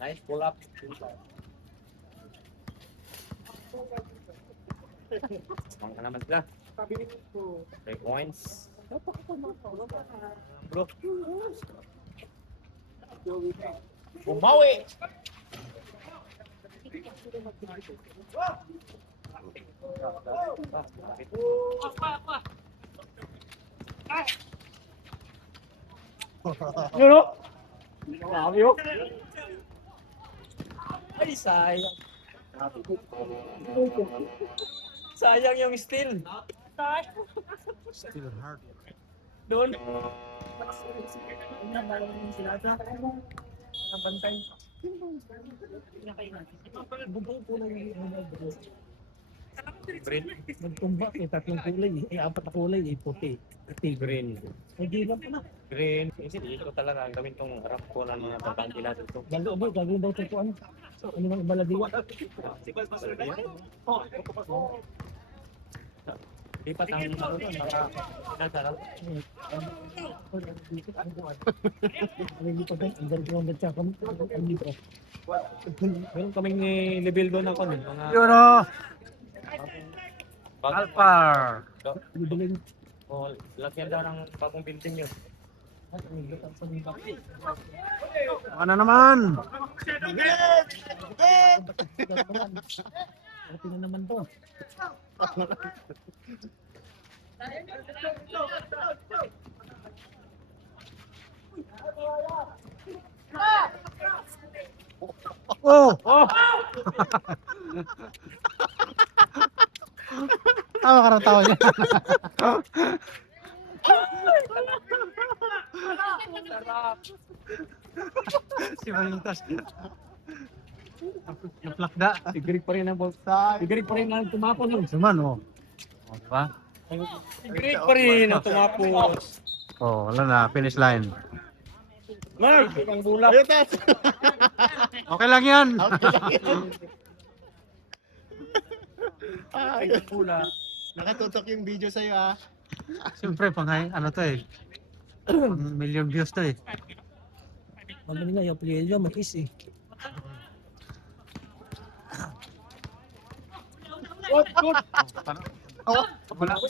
Nice pull up. 3 points. Bro. Bumawi. Yun o. Grabe o. Ay, sayang. Sayang yung steal. Still hard. Doon. Green. Nagtumba eh, tatlong kulay eh. Apat na kulay eh, puti. Green. Ay, di lang pala. Green. Kasi dito talaga ang gawin tong harap ko ng mga kabante natin to. Gagawin daw ito po ano. Ano nang ibaladiwa. Lipat ang ano doon, mga nagdarap. Hindi pa ba? Ang ganda siya. Ang libro. Meron kaming level doon ako nun. Mga Yun o! bag- Alpar! Bibiling. O, lagyan daw ng bagong building yun. Baka na naman! Ito na naman to. Oh! Oh! Tawa ka ng tawa niya. Si Malintas. Naplakda. Si Greg pa rin ang bolsa. Si Greg pa rin ang tumapon. Suman o. O, diba? Green pa rin ang tumapos. Oh, wala na. Finish line. Mark! Ang bulak. Okay lang yan. Ay, bulak. Nakatutok yung video sa'yo ah. Siyempre, ano to eh. Pang million views to eh. Mami nga, yung player nyo, mag-is eh. Good, good.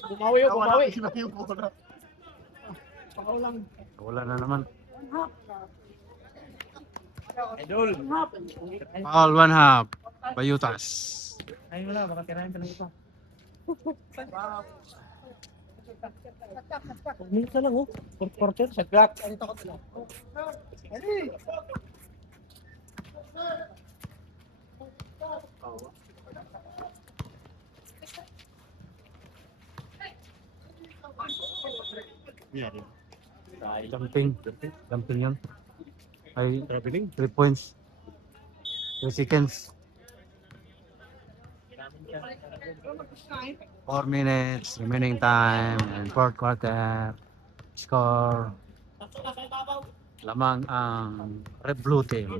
Bumawi yun, bumawi. Pakaw lang. Wala na naman. Idol. All one half. Bayutas. Ay wala, baka tirahin ka lang ito. Minsan lang oh, quarter sa clock. Dumping. Dumping yan. Ay, 3 points. 3 seconds. 4 minutes remaining time and fourth quarter. Score. Lamang ang Red Blue team.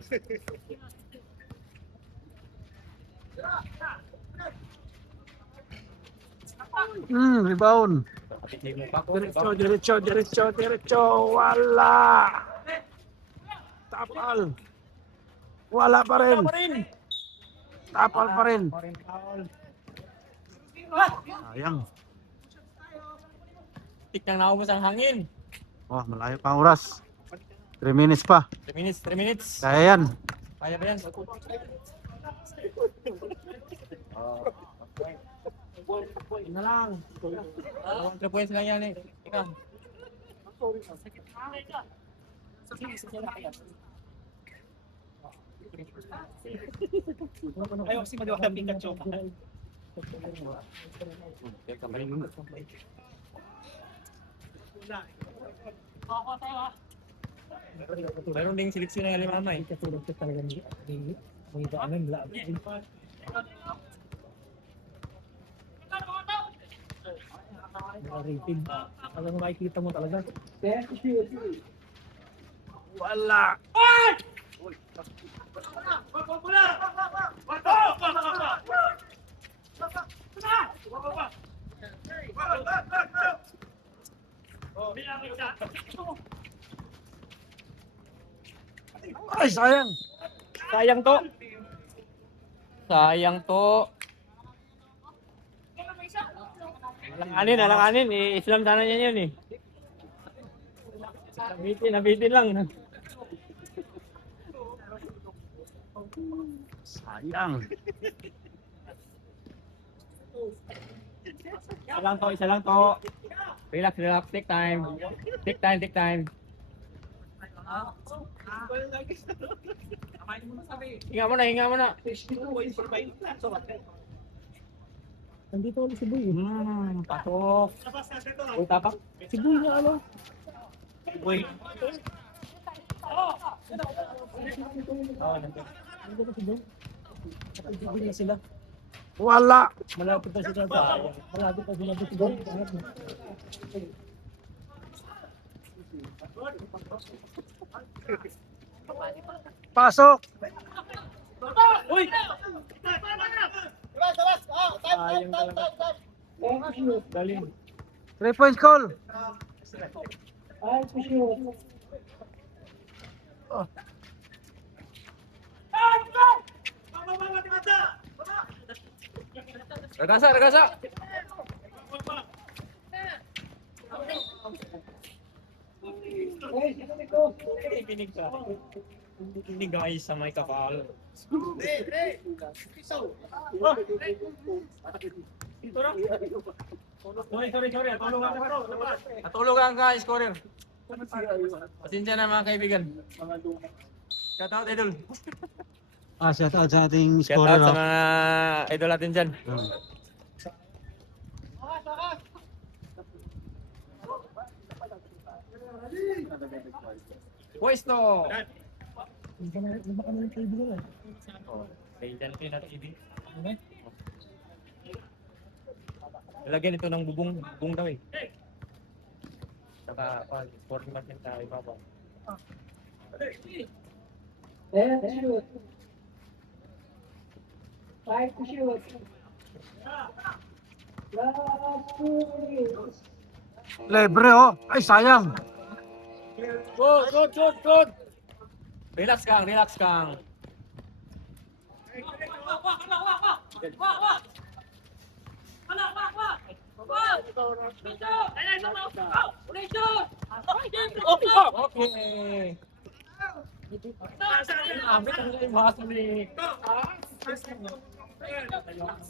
Rebound. Diretso. Wala. Tapal. Wala pa rin. Tapal pa rin. Sayang. Tiknang naubos ang hangin. Oh, malayo pa ang oras. 3 minutes pa. 3 minutes, 3 minutes. Kaya yan. Kaya ba yan? Na lang. 3 points lang yan eh. Ikaw. Ayaw kasi madiwag ang Pikachu. Mayroon ding seleksyon ng Alimama eh. Katulad ko talaga ni mga daanan lahat. Rated. Alam mo makikita mo talaga. Wala. Ay, sayang. Sayang to. Sayang to. Alang-anin. I-Islam sana niya yun eh. Nabitin lang. Sayang. Isa lang to. Relax. Take time. Take time. Hinga mo na. Nandito ulit si Boy. Pasok. Uy, tapak. Si Boy na ano? Uy. Nandito na si Boy. Nakapagpapil na sila. Wala. Malapit na sila. Malapit na sila. Si Boy. Pasok. Uy! Sayang talaga. Galing. 3 points call. Ay, pusyo. Ragasa. Pinig ka. Pinig guys sa may kapal. Sorry. Natulugan ka, scorer. Pasensya na mga kaibigan. Shout out, idol. Shout out sa ating Shout scorer. out sa mga idol natin dyan. Pwesto! Baka na yung kaibigan eh. Kailan kayo na TV? Lalagyan ito ng bubong daw eh. Saka, sporting natin sa ibabaw. Shoot. 5 to shoot. Lebre oh. Ay, sayang. Good! Relax kang. Okay.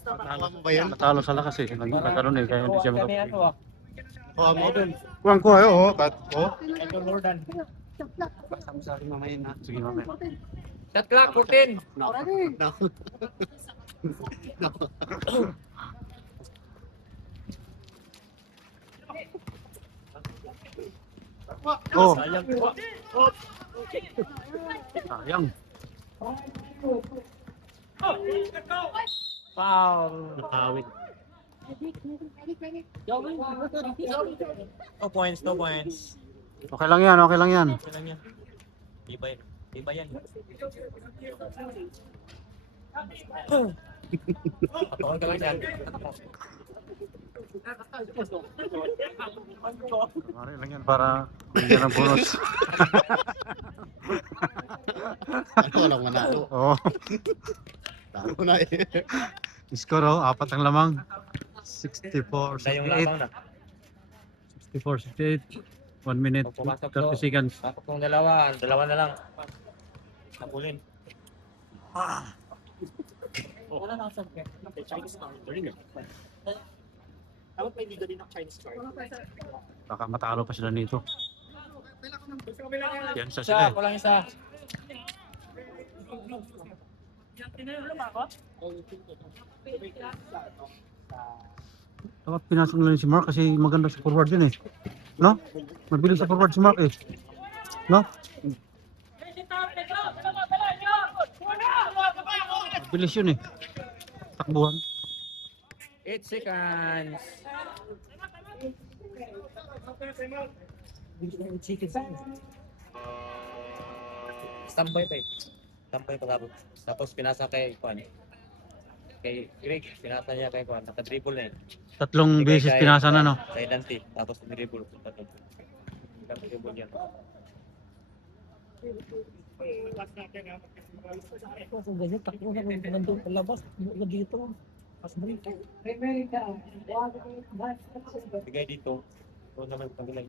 Tama mo ba yun? Natalo sa lakas eh. Nagkaroon eh. Kaya hindi siya makapag. Mo dun. Kuwang ko ayo oh. Idol Lordan. Sa akin mamaya na. Sige mamaya. Shot clock, 14. Oh, Sayang. sayang. Foul. Nakawit. 2 points. Okay lang yan. Okay lang yan. Iba yan. Patukan ka lang yan. Mari lang yan para bigyan ng bonus. Walang manalo. Oo. Talo na eh. Score oh. 4 ang lamang. 64, Tayong 68. lamang na. 64, 68. 1 minute, Pumasok 30 seconds. Tapos kung dalawa na lang. Napulin. Wala na sa Chinese card. Dapat may liga din ng Chinese card. Baka matalo pa sila nito. Yan sa Isa, sila eh. walang isa. Dapat pinasok nila si Mark kasi maganda sa forward yun eh. No? Mabilis sa forward si Mark eh. No? Mabilis yun eh. Takbuhan. 8 seconds. Tambay pa eh. Tambay pa tapos pinasa kay Juan. Kay Greg, pinasa niya kay Juan. Naka-dribble na eh. 3 beses pinasa na no. Kay Dante, tapos dribble. dribble yan. Kasi ganyan, takbo na kung nandun palabas, na dito. Pas balik. Bigay dito. Doon naman pag